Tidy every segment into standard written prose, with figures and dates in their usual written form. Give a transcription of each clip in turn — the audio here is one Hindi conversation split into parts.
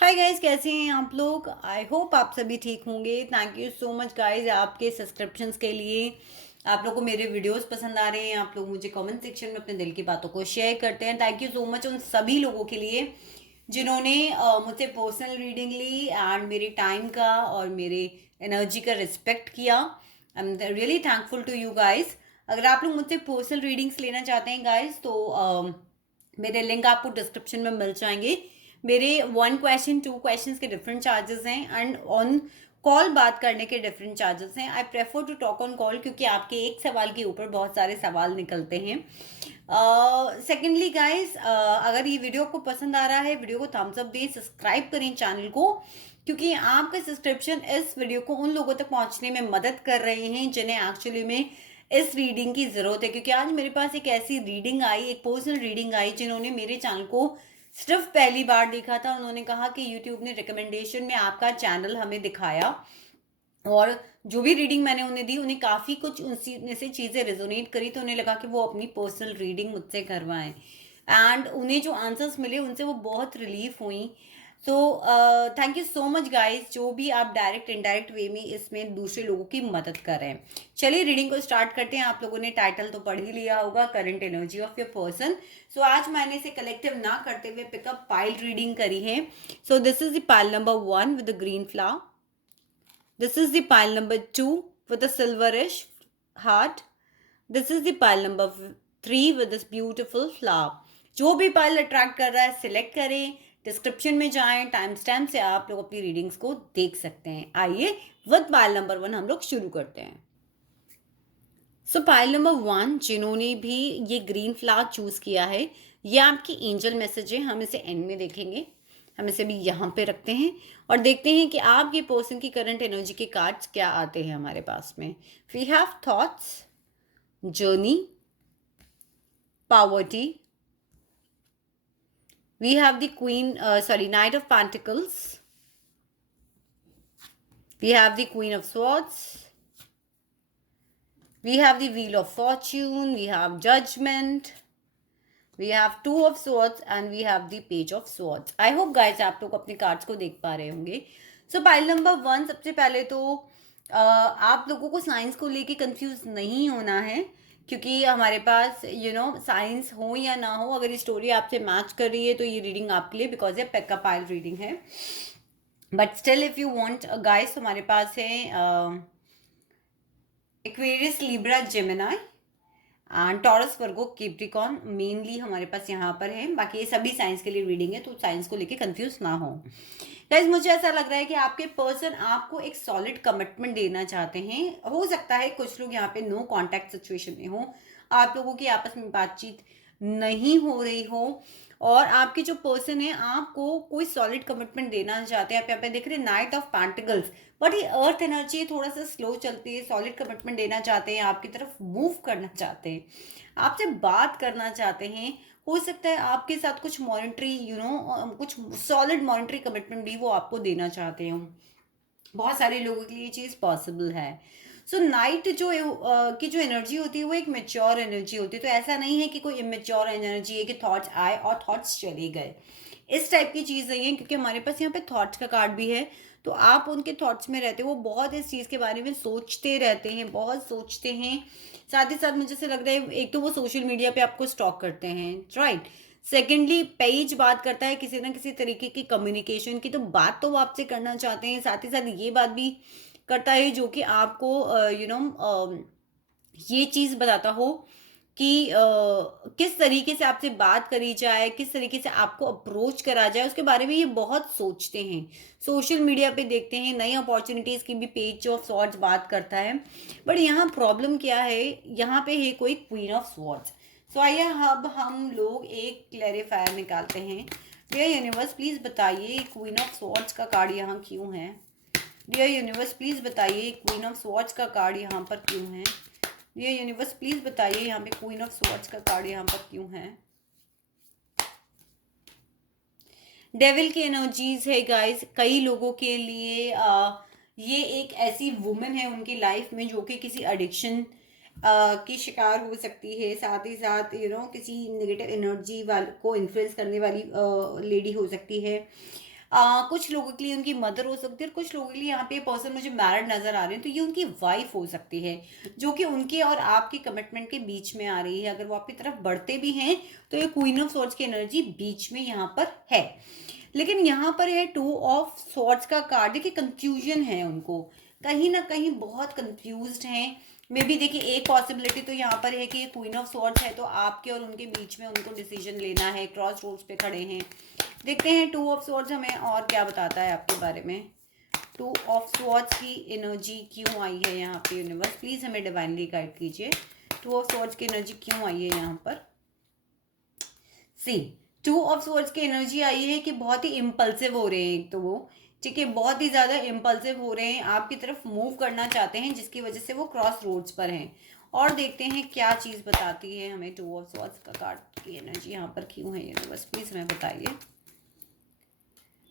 हाय गाइस, कैसे हैं आप लोग। आई होप आप सभी ठीक होंगे। Thank you so much guys आपके सब्सक्रिप्शंस के लिए। आप लोग को मेरे वीडियोस पसंद आ रहे हैं। आप लोग मुझे कमेंट सेक्शन में अपने दिल की बातों को शेयर करते हैं। थैंक यू सो मच उन सभी लोगों के लिए जिन्होंने मुझसे पर्सनल रीडिंग ली एंड मेरे टाइम का और मेरे एनर्जी का रिस्पेक्ट किया। I am really thankful to you guys. अगर आप लोग मुझसे पर्सनल रीडिंग्स लेना चाहते हैं गाइस तो मेरे लिंक आपको डिस्क्रिप्शन में मिल जाएंगे। मेरे 1 क्वेश्चन 2 क्वेश्चंस के डिफरेंट चार्जेस हैं एंड ऑन कॉल बात करने के डिफरेंट चार्जेस हैं। I prefer to talk on call क्योंकि आपके एक सवाल के ऊपर बहुत सारे सवाल निकलते हैं। सेकेंडली गाइस, अगर ये वीडियो आपको पसंद आ रहा है, वीडियो को थम्स अप दें, सब्सक्राइब करें चैनल को, क्योंकि आपका सब्सक्रिप्शन इस वीडियो को उन लोगों तक पहुंचने में मदद कर रहे हैं जिन्हें एक्चुअली में इस रीडिंग की ज़रूरत है। क्योंकि आज मेरे पास एक ऐसी रीडिंग आई, एक पर्सनल रीडिंग आई, जिन्होंने मेरे चैनल को सिर्फ पहली बार देखा था। उन्होंने कहा कि यूट्यूब ने रिकमेंडेशन में आपका चैनल हमें दिखाया और जो भी रीडिंग मैंने उन्हें दी, उन्हें काफ़ी कुछ उनसे से चीज़ें रेजोनेट करी, तो उन्हें लगा कि वो अपनी पर्सनल रीडिंग मुझसे करवाएं एंड उन्हें जो आंसर्स मिले उनसे वो बहुत रिलीफ हुई। So thank you so much guys, जो भी आप डायरेक्ट इनडायरेक्ट वे में इसमें दूसरे लोगों की मदद कर रहे हैं। चलिए रीडिंग को स्टार्ट करते हैं। आप लोगों ने टाइटल तो पढ़ ही लिया होगा, current energy of your person. So आज मैंने इसे कलेक्टिव ना करते हुए पिकअप पाइल रीडिंग करी है। So this is the pile number 1 with the green flower. This is the pile number 2 with a silverish heart. This is the pile number 3 with this beautiful flower. जो भी पाइल अट्रैक्ट कर रहा है सिलेक्ट करें, डिस्क्रिप्शन में जाएं, टाइम स्टैम्प से आप लोग अपनी रीडिंग्स को देख सकते हैं। आइए विद पाइल नंबर 1 हम लोग शुरू करते हैं। सो पाइल नंबर 1, जिन्होंने भी ये ग्रीन फ्लावर चूज किया है, ये आपकी एंजल मैसेज है। हम इसे एंड में देखेंगे। हम इसे भी यहाँ पे रखते हैं और देखते हैं कि आपके पर्सन की करंट एनर्जी के कार्ड्स क्या आते हैं हमारे पास में। We have thoughts, journey, poverty, we have the queen knight of pentacles, we have the queen of swords, we have the wheel of fortune, we have judgment, we have two of swords and we have the page of swords. I hope guys आप लोग अपने कार्ड्स को देख पा रहे होंगे। सो पाइल नंबर 1, सबसे पहले तो आप लोगों को साइंस को लेके कंफ्यूज नहीं होना है, क्योंकि हमारे पास साइंस हो या ना हो, अगर ये स्टोरी आपसे मैच कर रही है तो ये रीडिंग आपके लिए, बिकॉज ये पेक्का पाइल रीडिंग है। But still if you want guys, हमारे पास है Aquarius, Libra, Gemini and taurus, Virgo, Capricorn mainly हमारे पास यहाँ पर है। बाकी ये सभी साइंस के लिए रीडिंग है, तो साइंस को लेके कंफ्यूज ना हो। गाइस, मुझे ऐसा लग रहा है कि आपके पर्सन आपको एक सॉलिड कमिटमेंट देना चाहते हैं। हो सकता है कुछ लोग यहाँ पे नो कांटेक्ट सिचुएशन में हो, आप लोगों की आपस में बातचीत नहीं हो रही हो और आपके जो पर्सन है आपको कोई सॉलिड कमिटमेंट देना चाहते हैं। आप यहाँ पे देख रहे हैं नाइट ऑफ पेंटिकल्स, बट ये अर्थ एनर्जी थोड़ा सा स्लो चलती है। सॉलिड कमिटमेंट देना चाहते हैं, आपकी तरफ मूव करना चाहते हैं, आपसे बात करना चाहते हैं। हो सकता है आपके साथ कुछ मॉनिटरी कुछ सॉलिड मॉनिटरी कमिटमेंट भी वो आपको देना चाहते हो। बहुत सारे लोगों के लिए ये चीज़ पॉसिबल है। सो नाइट की जो एनर्जी होती है वो एक मेच्योर एनर्जी होती है। तो ऐसा नहीं है कि कोई इमेच्योर एनर्जी है कि थॉट्स आए और थॉट्स चले गए, इस टाइप की चीज़ नहीं है। क्योंकि हमारे पास यहाँ पे थॉट्स का कार्ड भी है, तो आप उनके थॉट्स में रहते हो। वो बहुत इस चीज़ के बारे में सोचते रहते हैं, बहुत सोचते हैं। साथ ही साथ मुझे ऐसा लग रहा है, एक तो वो सोशल मीडिया पे आपको स्टॉक करते हैं, राइट। सेकेंडली पेज बात करता है किसी ना किसी तरीके की कम्युनिकेशन की, तो बात तो वो आपसे करना चाहते हैं। साथ ही साथ ये बात भी करता है जो कि आपको ये चीज़ बताता हो कि किस तरीके से आपसे बात करी जाए, किस तरीके से आपको अप्रोच करा जाए, उसके बारे में ये बहुत सोचते हैं। सोशल मीडिया पे देखते हैं नई अपॉर्चुनिटीज़ की भी पेज ऑफ स्वॉर्ड्स बात करता है। बट यहाँ प्रॉब्लम क्या है, यहाँ पे है कोई क्वीन ऑफ स्वॉर्ड्स। सो आइए अब हम लोग एक क्लैरिफायर निकालते हैं। डियर यूनिवर्स प्लीज़ बताइए क्वीन ऑफ स्वॉर्ड्स का कार्ड यहाँ क्यों है। डियर यूनिवर्स प्लीज़ बताइए क्वीन ऑफ स्वॉर्ड्स का कार्ड यहाँ पर क्यों है। डियर यूनिवर्स प्लीज़ बताइए यहाँ पे क्वीन ऑफ स्वॉर्ड्स का कार्ड यहाँ पर क्यों है। डेविल की एनर्जीज है गाइस। कई लोगों के लिए ये एक ऐसी वुमेन है उनकी लाइफ में जो कि किसी एडिक्शन की शिकार हो सकती है। साथ ही साथ किसी नेगेटिव एनर्जी वाल को इन्फ्लुएंस करने वाली लेडी हो सकती है। कुछ लोगों के लिए उनकी मदर हो सकती है, और कुछ लोगों के लिए यहाँ पे पर्सन मुझे मैरिड नजर आ रहे हैं, तो ये उनकी वाइफ हो सकती है, जो कि उनके और आपके कमिटमेंट के बीच में आ रही है। अगर वो आपकी तरफ बढ़ते भी हैं तो ये क्वीन ऑफ सॉर्ड्स की एनर्जी बीच में यहाँ पर है। लेकिन यहाँ पर है टू ऑफ सॉर्ड्स का कार्ड, देखिए कंफ्यूजन है उनको, कहीं ना कहीं बहुत कंफ्यूज्ड हैं। मे बी देखिए एक पॉसिबिलिटी तो यहाँ पर है कि ये क्वीन ऑफ सॉर्ड्स है, तो आपके और उनके बीच में उनको डिसीजन लेना है, क्रॉस रोड्स पे खड़े हैं। देखते हैं टू ऑफ सॉर्ड्स हमें और क्या बताता है आपके बारे में। टू ऑफ सॉर्ड्स की एनर्जी क्यों आई है यहाँ पे यूनिवर्स, प्लीज हमें डिवाइनली गाइड कीजिए। टू ऑफ सॉर्ड्स की एनर्जी क्यों आई है यहाँ पर। सी, टू ऑफ सॉर्ड्स की एनर्जी आई है कि बहुत ही इम्पल्सिव हो रहे हैं, एक तो वो, ठीक है, बहुत ही ज़्यादा इम्पल्सिव हो रहे हैं, आपकी तरफ मूव करना चाहते हैं, जिसकी वजह से वो क्रॉस रोड्स पर हैं। और देखते हैं क्या चीज़ बताती है हमें टू ऑफ सॉर्ड्स का कार्ड की एनर्जी यहाँ पर क्यों है यूनिवर्स, प्लीज़ हमें बताइए।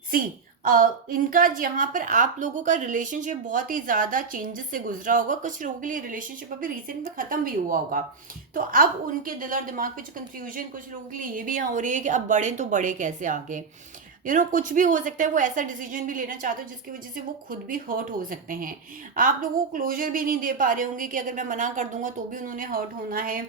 सी, इनका यहाँ पर आप लोगों का रिलेशनशिप बहुत ही ज़्यादा चेंजेस से गुजरा होगा, कुछ लोगों के लिए रिलेशनशिप अभी रिसेंट में ख़त्म भी हुआ होगा, तो अब उनके दिल और दिमाग पे जो कंफ्यूजन कुछ लोगों के लिए ये भी यहाँ हो रही है कि अब बढ़े तो बढ़े कैसे आगे। कुछ भी हो सकता है, वो ऐसा डिसीजन भी लेना चाहते हो जिसकी वजह से वो खुद भी हर्ट हो सकते हैं। आप लोगों को क्लोजर भी नहीं दे पा रहे होंगे कि अगर मैं मना कर दूंगा तो भी उन्होंने हर्ट होना है,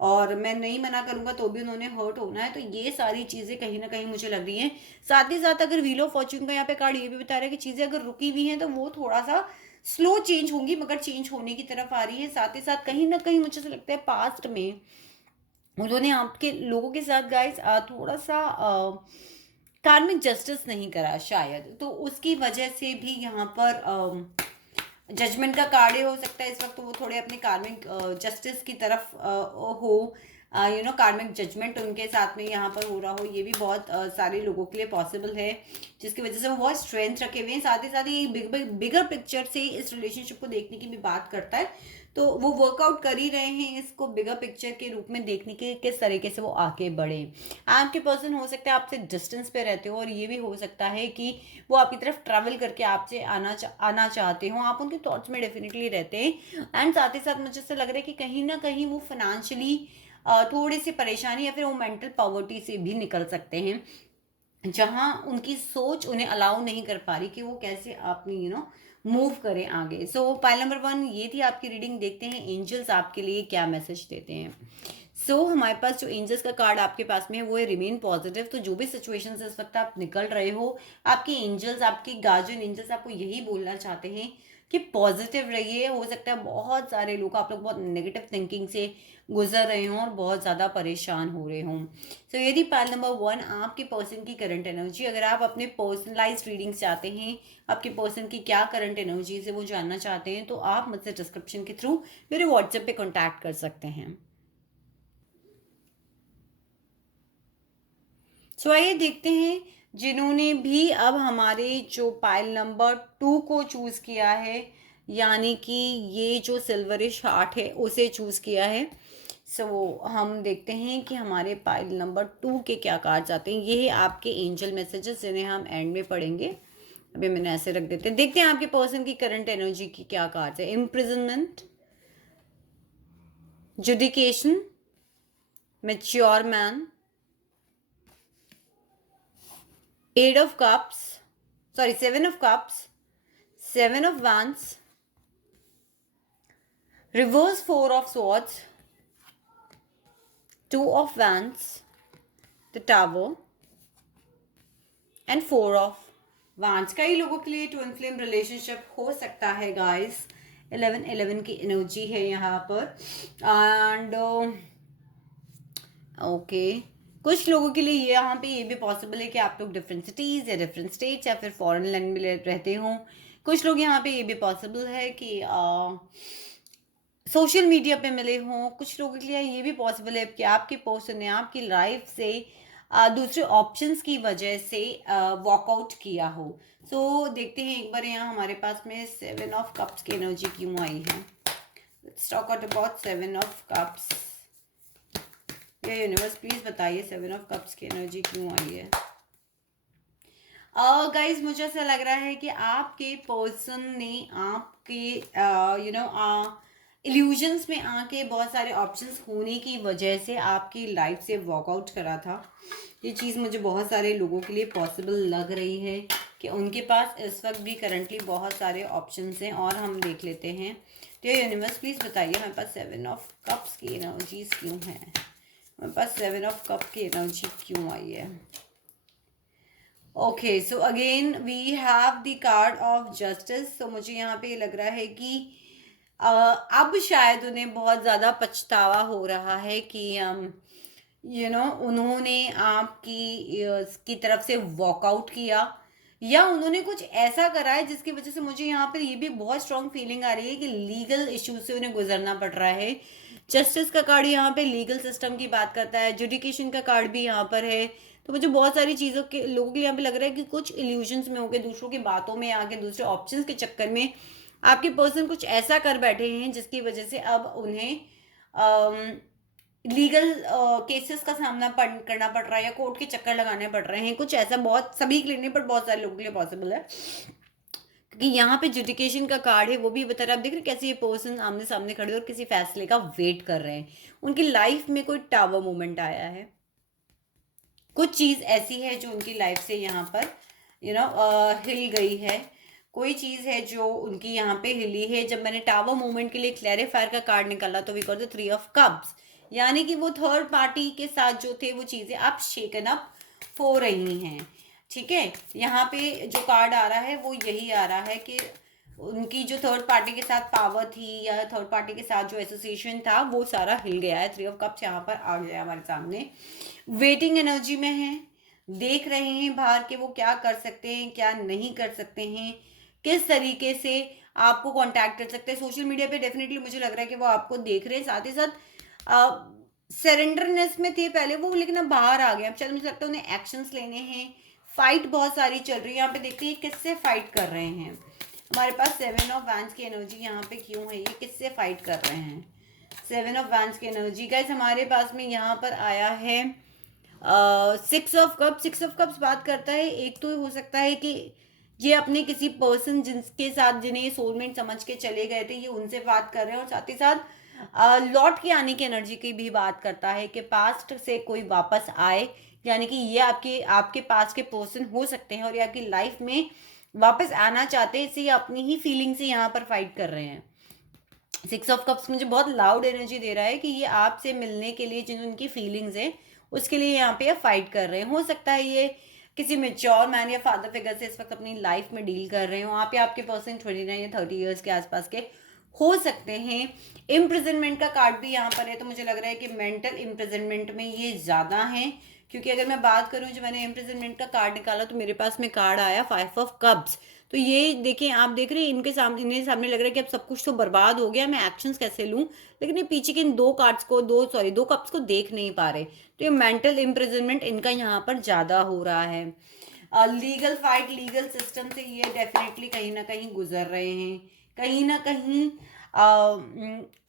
और मैं नहीं मना करूंगा तो भी उन्होंने हर्ट होना है। तो ये सारी चीज़ें कहीं ना कहीं मुझे लग रही हैं। साथ ही साथ अगर व्हील ऑफ फॉर्च्यून का यहाँ पे कार्ड ये भी बता रहा है कि चीज़ें अगर रुकी हुई हैं तो वो थोड़ा सा स्लो चेंज होंगी, मगर चेंज होने की तरफ आ रही है। साथ ही साथ कहीं ना कहीं मुझे लगता है पास्ट में उन्होंने आपके लोगों के साथ गाइस थोड़ा सा कार्मिक जस्टिस नहीं करा शायद, तो उसकी वजह से भी यहाँ पर जजमेंट का कार्ड हो सकता है इस वक्त, तो वो थोड़े अपने कार्मिक जस्टिस की तरफ हो, कार्मिक जजमेंट उनके साथ में यहाँ पर हो रहा हो, ये भी बहुत सारे लोगों के लिए पॉसिबल है, जिसकी वजह से वो बहुत स्ट्रेंथ रखे हुए हैं। साथ ही साथ ये बिगर पिक्चर से इस रिलेशनशिप को देखने की भी बात करता है, तो वो वर्कआउट कर ही रहे हैं इसको बिगर पिक्चर के रूप में देखने के, किस तरीके से वो आगे बढ़े। आपके पर्सन हो सकता है आपसे डिस्टेंस पे रहते हो, और ये भी हो सकता है कि वो आपकी तरफ ट्रैवल करके आपसे आना चाहते हो, आप उनके थॉट्स में डेफिनेटली रहते हैं। एंड साथ ही साथ मुझे ऐसा लग रहा है कि कहीं ना कहीं वो फाइनेंशियली थोड़ी सी परेशानी या फिर वो मेंटल पॉवर्टी से भी निकल सकते हैं, जहां उनकी सोच उन्हें अलाउ नहीं कर पा रही कि वो कैसे अपनी मूव करें आगे। सो पाइल नंबर 1 ये थी आपकी रीडिंग। देखते हैं एंजल्स आपके लिए क्या मैसेज देते हैं। सो हमारे पास जो एंजल्स का कार्ड आपके पास में है वो है रिमेन पॉजिटिव। तो जो भी सिचुएशन से इस वक्त आप निकल रहे हो, आपके एंजल्स, आपके गार्जियन एंजल्स आपको यही बोलना चाहते हैं कि पॉजिटिव रहिए। हो सकता है बहुत सारे लोग, आप लोग बहुत नेगेटिव थिंकिंग से गुजर रहे हों और बहुत ज़्यादा परेशान हो रहे हों। सो ये थी पाइल नंबर 1 आपके पर्सन की करंट एनर्जी। अगर आप अपने पर्सनलाइज रीडिंग्स चाहते हैं, आपके पर्सन की क्या करंट एनर्जी है वो जानना चाहते हैं, तो आप मुझसे डिस्क्रिप्शन के थ्रू मेरे व्हाट्सएप पे कॉन्टैक्ट कर सकते हैं। सो आइए देखते हैं जिन्होंने भी अब हमारे जो पाइल नंबर 2 को चूज़ किया है, यानी कि ये जो सिल्वरिश हार्ट है उसे चूज़ किया है। सो हम देखते हैं कि हमारे पाइल नंबर 2 के क्या कार्ड्स आते हैं। ये है आपके एंजल मैसेजेस, जिन्हें हम एंड में पढ़ेंगे। अभी मैंने ऐसे रख देते हैं। देखते हैं आपके पर्सन की करंट एनर्जी की क्या कार्ड्स है। इम्प्रिजनमेंट, जुडिकेशन, mature man, eight of cups, sorry 7 of cups, 7 of wands, reverse 4 of swords, 2 of wands, the tower and 4 of wands। कई लोगों के लिए ट्विन फ्लेम रिलेशनशिप हो सकता है गाइस। 11-11 की एनर्जी है यहाँ पर। एंड ओके, कुछ लोगों के लिए यहाँ पे ये भी पॉसिबल है कि आप लोग डिफरेंट सिटीज़ या डिफरेंट स्टेट्स या फिर फॉरेन लैंड में रहते हों। कुछ लोग यहाँ पे ये भी पॉसिबल है कि सोशल मीडिया पे मिले हों। कुछ लोगों के लिए ये भी पॉसिबल है कि आपके पर्सन ने आपकी लाइफ से दूसरे ऑप्शंस की वजह से वॉकआउट किया हो। सो देखते हैं एक बार यहाँ हमारे पास में 7 ऑफ कप्स की एनर्जी क्यों आई है। Let's talk about 7 of cups. ये यूनिवर्स प्लीज बताइए 7 ऑफ कप्स की एनर्जी क्यों आई है। गाइज मुझे ऐसा लग रहा है कि आपके पर्सन ने आपके इल्यूजन्स में आके बहुत सारे ऑप्शंस होने की वजह से आपकी लाइफ से वॉकआउट करा था। ये चीज़ मुझे बहुत सारे लोगों के लिए पॉसिबल लग रही है कि उनके पास इस वक्त भी करंटली बहुत सारे ऑप्शंस हैं। और हम देख लेते हैं। तो यूनिवर्स प्लीज़ बताइए हमारे पास 7 ऑफ कप्स की एनर्जीज क्यों है, हमारे पास 7 ऑफ कप की एनर्जी क्यों आई है। Okay, so again we have the card of justice. तो मुझे यहाँ पे लग रहा है कि अब शायद उन्हें बहुत ज़्यादा पछतावा हो रहा है कि उन्होंने आपकी की तरफ से वॉकआउट किया, या उन्होंने कुछ ऐसा करा है जिसकी वजह से मुझे यहाँ पर ये भी बहुत स्ट्रॉन्ग फीलिंग आ रही है कि लीगल इश्यूज से उन्हें गुजरना पड़ रहा है। जस्टिस का कार्ड यहाँ पे लीगल सिस्टम की बात करता है, जुडिकेशन का कार्ड भी यहाँ पर है। तो मुझे बहुत सारी चीज़ों के लोगों के लिए यहाँ पे लग रहा है कि कुछ इल्यूजन्स में होकर, दूसरों की बातों में आके, दूसरे ऑप्शंस के चक्कर में आपके पर्सन कुछ ऐसा कर बैठे हैं जिसकी वजह से अब उन्हें लीगल केसेस का सामना करना पड़ रहा है, या कोर्ट के चक्कर लगाने पड़ रहे हैं। कुछ ऐसा बहुत सभी के लिए नहीं, पर बहुत सारे लोगों के लिए पॉसिबल है, क्योंकि यहाँ पे जुडिकेशन का कार्ड है, वो भी बता रहा है। आप देख रहे हैं कैसे ये पर्सन आमने सामने खड़े और किसी फैसले का वेट कर रहे हैं। उनकी लाइफ में कोई टावर मोमेंट आया है, कुछ चीज़ ऐसी है जो उनकी लाइफ से यहाँ पर हिल गई है। कोई चीज़ है जो उनकी यहाँ पे हिली है। जब मैंने टावर मूवमेंट के लिए क्लैरिफायर का कार्ड निकाला तो we got the 3 of cups, यानी कि वो थर्ड पार्टी के साथ जो थे वो चीज़ें अब शेकन अप हो रही हैं। ठीक है, यहाँ पे जो कार्ड आ रहा है वो यही आ रहा है कि उनकी जो थर्ड पार्टी के साथ पावर थी, या थर्ड पार्टी के साथ जो एसोसिएशन था, वो सारा हिल गया है। 3 ऑफ कप्स यहाँ पर आ गया हमारे सामने। वेटिंग एनर्जी में है, देख रहे हैं बाहर के वो क्या कर सकते हैं, क्या नहीं कर सकते हैं, किस तरीके से आपको कांटेक्ट कर सकते हैं। सोशल मीडिया पे डेफिनेटली मुझे लग रहा है कि वो आपको देख रहे हैं, साथ ही साथ सरेंडरनेस में थे पहले वो, लेकिन अब बाहर आ गए। अब शायद मुझे लगता है उन्हें एक्शंस लेने हैं। फाइट बहुत सारी चल रही है यहाँ पे, देखते हैं किससे फाइट कर रहे हैं। हमारे पास 7 ऑफ वैंड्स की एनर्जी यहाँ पे क्यों है, ये किससे फाइट कर रहे हैं। 7 ऑफ वैंड्स की एनर्जी गाइस हमारे पास में यहाँ पर आया है 6 ऑफ कप्स। 6 ऑफ कप्स बात करता है, एक तो हो सकता है कि ये अपने किसी पर्सन जिनके साथ जिन्हें सोलमेट समझ के चले गए थे, ये उनसे बात कर रहे हैं। और साथ ही साथ लौट के आने की एनर्जी की भी बात करता है कि पास्ट से कोई वापस आए, यानी कि ये आपके आपके पास के पर्सन हो सकते हैं और ये आपकी लाइफ में वापस आना चाहते हैं। इससे अपनी ही फीलिंग से यहाँ पर फाइट कर रहे हैं। 6 ऑफ कप्स मुझे बहुत लाउड एनर्जी दे रहा है कि ये आपसे मिलने के लिए जिन उनकी फीलिंग्स है उसके लिए यहाँ पे फाइट कर रहे हैं। हो सकता है ये किसी मेच्योर मैन या फादर फिगर से इस वक्त अपनी लाइफ में डील कर रहे हो। आप या आपके पर्सन 29 या 30 ईयर्स के आसपास के हो सकते हैं। इम्प्रिजनमेंट का कार्ड भी यहाँ पर है, तो मुझे लग रहा है कि मेंटल इम्प्रिजनमेंट में ये ज़्यादा है। क्योंकि अगर मैं बात करूँ, जो मैंने इम्प्रिजनमेंट का कार्ड निकाला तो मेरे पास में कार्ड आया 5 ऑफ कप्स। तो ये देखिए, आप देख रहे हैं इनके सामने लग रहा है कि अब सब कुछ तो बर्बाद हो गया, मैं एक्शंस कैसे लूँ। लेकिन ये पीछे के इन दो कार्ड्स को दो कप्स को देख नहीं पा रहे। तो ये मेंटल इम्प्रिजनमेंट इनका यहाँ पर ज़्यादा हो रहा है। लीगल फाइट, लीगल सिस्टम से ये डेफिनेटली कहीं ना कहीं गुजर रहे हैं। कहीं ना कहीं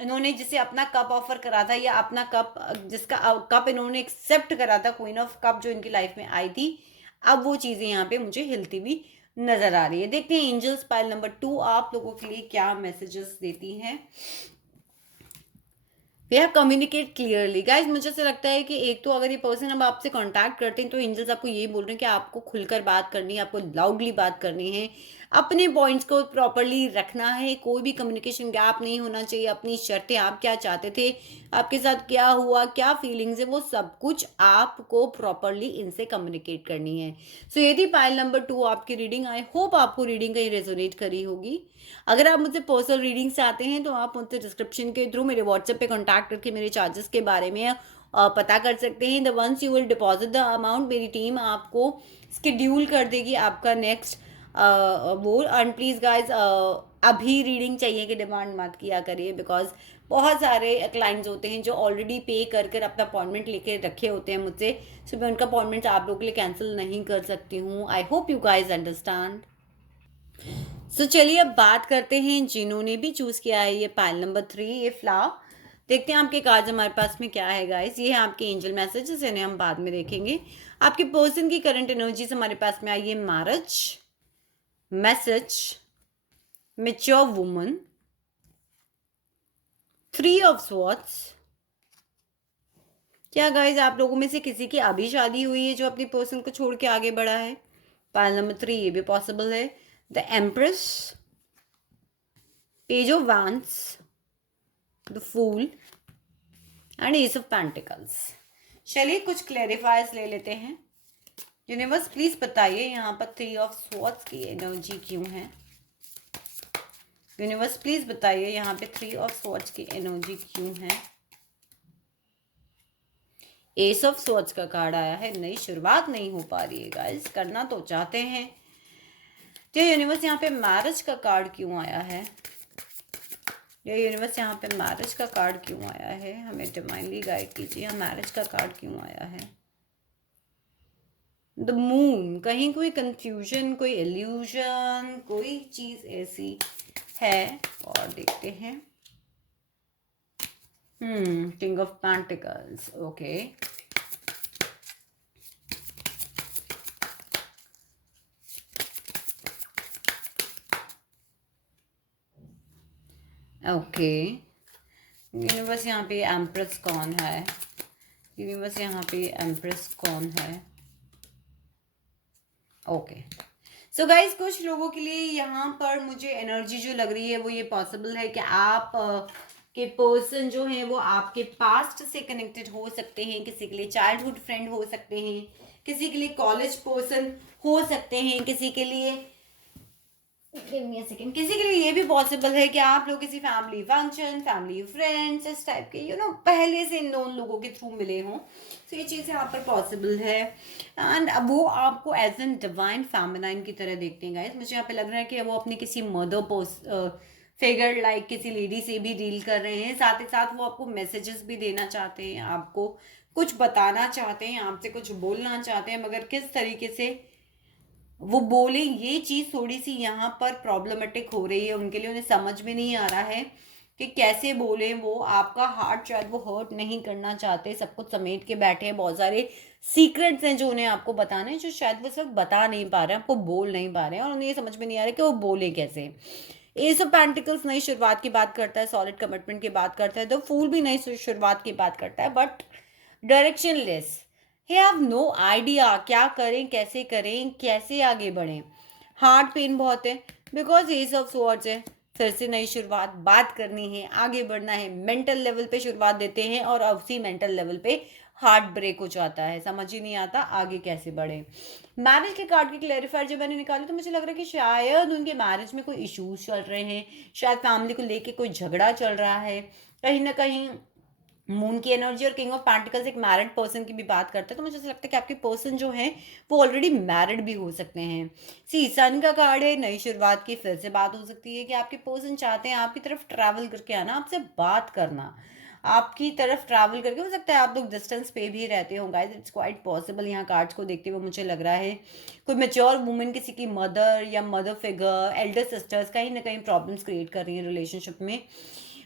इन्होंने जिसे अपना कप ऑफर करा था, या अपना कप जिसका कप इन्होंने एक्सेप्ट करा था, क्वीन ऑफ कप जो इनकी लाइफ में आई थी, अब वो चीज़ें यहाँ पे मुझे हिलती हुई नजर आ रही है। देखते हैं एंजल्स पाइल नंबर 2 आप लोगों के लिए क्या मैसेजेस देती हैं। या कम्युनिकेट क्लियरली गाइज। मुझे ऐसा लगता है कि एक तो अगर ये पर्सन अब आपसे कांटेक्ट करते हैं तो एंजल्स आपको यही बोल रहे हैं कि आपको खुलकर बात करनी है, आपको लाउडली बात करनी है, अपने पॉइंट्स को प्रॉपरली रखना है। कोई भी कम्युनिकेशन गैप नहीं होना चाहिए। अपनी शर्तें, आप क्या चाहते थे, आपके साथ क्या हुआ, क्या फीलिंग्स है, वो सब कुछ आपको प्रॉपरली इनसे कम्युनिकेट करनी है। सो ये थी पाइल नंबर 2 आपकी रीडिंग। आई होप आपको रीडिंग कहीं रेजोनेट करी होगी। अगर आप मुझसे पर्सनल रीडिंग चाहते हैं तो आप मुझसे डिस्क्रिप्शन के थ्रू मेरे व्हाट्सएप पे कांटेक्ट करके मेरे चार्जेस के बारे में पता कर सकते हैं। The ones you will deposit the amount, मेरी टीम आपको स्केड्यूल कर देगी आपका नेक्स्ट वो। एंड प्लीज़ गाइज, अभी रीडिंग चाहिए कि डिमांड मत किया करिए, बिकॉज बहुत सारे क्लाइंट्स होते हैं जो ऑलरेडी पे कर कर अपना अपॉइंटमेंट लेके रखे होते हैं मुझसे। सो मैं उनका अपॉइंटमेंट आप लोगों के लिए कैंसिल नहीं कर सकती हूँ। I hope you guys understand. So चलिए अब बात करते हैं जिन्होंने भी चूज़ किया है ये पाइल नंबर 3, ये फ्लावर। देखते हैं आपके कार्ड्स हमारे पास में क्या है गाइस। ये है आपके एंजल मैसेजेस, इन्हें हम बाद में देखेंगे। आपके पर्सन की करंट एनर्जीज हमारे पास में आई है marriage, message, mature woman, 3 of swords, क्या गाइज आप लोगों में से किसी की अभी शादी हुई है जो अपनी पर्सन को छोड़ के आगे बढ़ा है? पाइल नंबर 3 ये भी पॉसिबल है। The empress, page of wands, the fool and ace of pentacles. चलिए कुछ क्लैरिफायर्स ले लेते हैं। यूनिवर्स प्लीज बताइए यहाँ पर 3 ऑफ स्वॉर्ड्स की एनर्जी क्यों है? यूनिवर्स प्लीज बताइए यहाँ पे 3 ऑफ स्वॉर्ड्स की एनर्जी क्यों है? एस ऑफ स्वॉर्ड्स का कार्ड आया है। नई शुरुआत नहीं हो पा रही है गाइस, करना तो चाहते हैं। तो यूनिवर्स यहाँ पे मैरिज का कार्ड क्यों आया है? ये यूनिवर्स यहाँ पे मैरिज का कार्ड क्यों आया है? हमें डिवाइनली गाइड कीजिए, मैरिज का कार्ड क्यों आया है? द मून, कहीं कोई कंफ्यूजन, कोई इल्यूजन, कोई चीज ऐसी है। और देखते हैं। King of pentacles, okay. Okay universe यहाँ पे एम्प्रेस कौन है? यूनिवर्स यहाँ पे एम्प्रेस कौन है? ओके सो गाइज कुछ लोगों के लिए यहाँ पर मुझे एनर्जी जो लग रही है वो ये पॉसिबल है कि आप के पर्सन जो है वो आपके पास्ट से कनेक्टेड हो सकते हैं। किसी के लिए चाइल्डहुड फ्रेंड हो सकते हैं, किसी के लिए कॉलेज पर्सन हो सकते हैं, किसी के लिए किसी के लिए ये भी पॉसिबल है कि आप लोग किसी फैमिली फंक्शन, फैमिली फ्रेंड्स, इस टाइप के पहले से इन दोनों लोगों के थ्रू मिले हों। तो ये चीज़ यहाँ पर पॉसिबल है। एंड अब वो आपको एज एन डिवाइन फेमिनाइन की तरह देखते हैं गाइस। मुझे यहाँ पे लग रहा है कि वो अपनी किसी मदर फिगर लाइक किसी लेडी से भी डील कर रहे हैं। साथ ही साथ वो आपको मैसेजेस भी देना चाहते हैं, आपको कुछ बताना चाहते हैं, आपसे कुछ बोलना चाहते हैं, मगर किस तरीके से वो बोले ये चीज थोड़ी सी यहाँ पर प्रॉब्लमेटिक हो रही है उनके लिए। उन्हें समझ में नहीं आ रहा है कि कैसे बोले। वो आपका हार्ट शायद वो हर्ट नहीं करना चाहते, सब कुछ समेट के बैठे हैं। बहुत सारे सीक्रेट्स हैं जो उन्हें आपको बताने हैं, जो शायद वो सब बता नहीं पा रहे हैं, आपको बोल नहीं पा रहे हैं, और उन्हें ये समझ में नहीं आ रहा है कि वो बोले कैसे। एस ऑफ पेंटिकल्स नई शुरुआत की बात करता है, सॉलिड कमिटमेंट की बात करता है। द फूल भी नई शुरुआत की बात करता है, but directionless. He have no idea क्या करें, कैसे आगे बढ़ें। हार्ट पेन बहुत है बिकॉज एस ऑफ स्वॉर्ड्स है। फिर से नई शुरुआत, बात करनी है, आगे बढ़ना है। मेंटल लेवल पे शुरुआत देते हैं और उसी मेंटल लेवल पे हार्ट ब्रेक हो जाता है, समझ ही नहीं आता आगे कैसे बढ़े। मैरिज के कार्ड की क्लैरिफायर जब मैंने निकाली तो मुझे लग रहा है कि शायद उनके मैरिज में कोई इश्यूज चल रहे हैं, शायद फैमिली को लेके कोई झगड़ा चल रहा है। कहीं ना कहीं मून की एनर्जी और किंग ऑफ पेंटिकल्स एक मैरिड पर्सन की भी बात करते हैं, तो मुझे ऐसा लगता है कि आपके पर्सन जो है वो ऑलरेडी मैरिड भी हो सकते हैं। सी सन का कार्ड है, नई शुरुआत की फिर से बात हो सकती है कि आपके पर्सन चाहते हैं आपकी तरफ ट्रैवल करके आना, आपसे बात करना, आपकी तरफ ट्रैवल करके। हो सकता है आप लोग डिस्टेंस पे भी रहते हो गाइस, इट्स क्वाइट पॉसिबल। यहाँ कार्ड्स को देखते हुए मुझे लग रहा है कोई मेच्योर वुमेन किसी की मदर या मदर फिगर, एल्डर सिस्टर्स कहीं ना कहीं प्रॉब्लम्स क्रिएट कर रही हैं रिलेशनशिप में।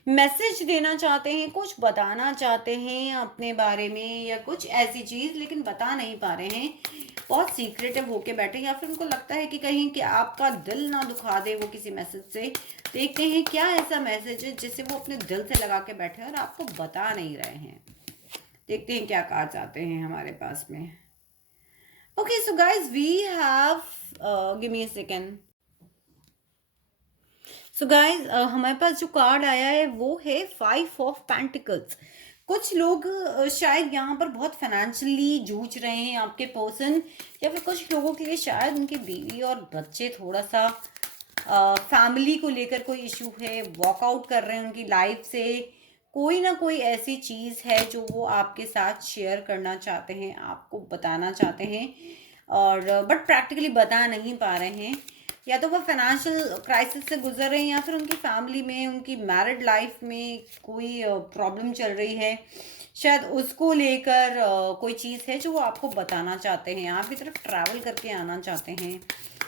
मैसेज देना चाहते हैं, कुछ बताना चाहते हैं अपने बारे में या कुछ ऐसी चीज़, लेकिन बता नहीं पा रहे हैं, बहुत सीक्रेटिव होके बैठे, या फिर उनको लगता है कि कहीं कि आपका दिल ना दुखा दे वो किसी मैसेज से। देखते हैं क्या ऐसा मैसेज है जिसे वो अपने दिल से लगा के बैठे और आपको बता नहीं रहे हैं। देखते हैं क्या कार्ड्स आते हैं हमारे पास में। Okay so guys we have give me a second. So guys हमारे पास जो कार्ड आया है वो है 5 ऑफ पेंटिकल्स। कुछ लोग शायद यहाँ पर बहुत फाइनेंशियली जूझ रहे हैं आपके पर्सन, या फिर कुछ लोगों के लिए शायद उनकी बीवी और बच्चे थोड़ा सा फैमिली को लेकर कोई इशू है, वॉकआउट कर रहे हैं उनकी लाइफ से। कोई ना कोई ऐसी चीज़ है जो वो आपके साथ शेयर करना चाहते हैं, आपको बताना चाहते हैं, और बट प्रैक्टिकली बता नहीं पा रहे हैं। या तो वो फाइनेंशियल क्राइसिस से गुजर रहे हैं, या फिर उनकी फैमिली में, उनकी मैरिड लाइफ में कोई प्रॉब्लम चल रही है, शायद उसको लेकर कोई चीज़ है जो वो आपको बताना चाहते हैं, आपकी तरफ ट्रैवल करके आना चाहते हैं,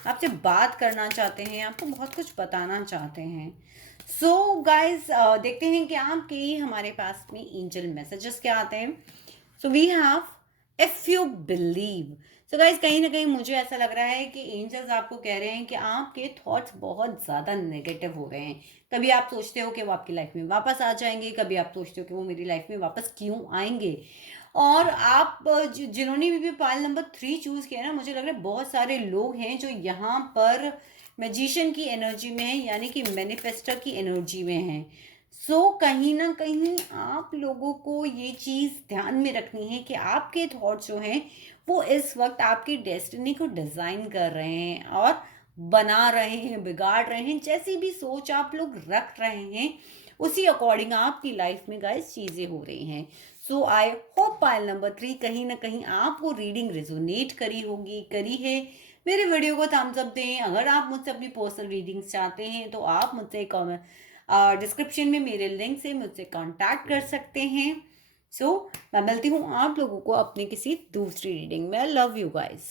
आपसे बात करना चाहते हैं, आपको बहुत कुछ बताना चाहते हैं। सो गाइज देखते हैं कि आपके हमारे पास में एंजल मैसेजेस क्या आते हैं। So we have if you believe. So guys कहीं ना कहीं मुझे ऐसा लग रहा है कि एंजल्स आपको कह रहे हैं कि आपके थॉट्स बहुत ज़्यादा नेगेटिव हो रहे हैं। कभी आप सोचते हो कि वो आपकी लाइफ में वापस आ जाएंगे, कभी आप सोचते हो कि वो मेरी लाइफ में वापस क्यों आएंगे, और आप जिन्होंने भी पाइल नंबर 3 चूज़ किया ना, मुझे लग रहा है बहुत सारे लोग हैं जो यहाँ पर मैजिशियन की एनर्जी में है, यानी कि मैनिफेस्टर की एनर्जी में है। सो कहीं ना कहीं आप लोगों को ये चीज़ ध्यान में रखनी है कि आपके थॉट्स जो हैं वो इस वक्त आपकी डेस्टिनी को डिज़ाइन कर रहे हैं और बना रहे हैं, बिगाड़ रहे हैं। जैसी भी सोच आप लोग रख रहे हैं उसी अकॉर्डिंग आपकी लाइफ में गाइस चीज़ें हो रही हैं। सो आई होप पाइल नंबर 3 कहीं ना कहीं आपको रीडिंग रेजोनेट करी है। मेरे वीडियो को थम्स अप दें। अगर आप मुझसे अपनी पर्सनल रीडिंग्स चाहते हैं तो आप मुझसे डिस्क्रिप्शन में मेरे लिंक से मुझसे कांटेक्ट कर सकते हैं। सो मैं मिलती हूँ आप लोगों को अपनी किसी दूसरी रीडिंग में। Love you guys.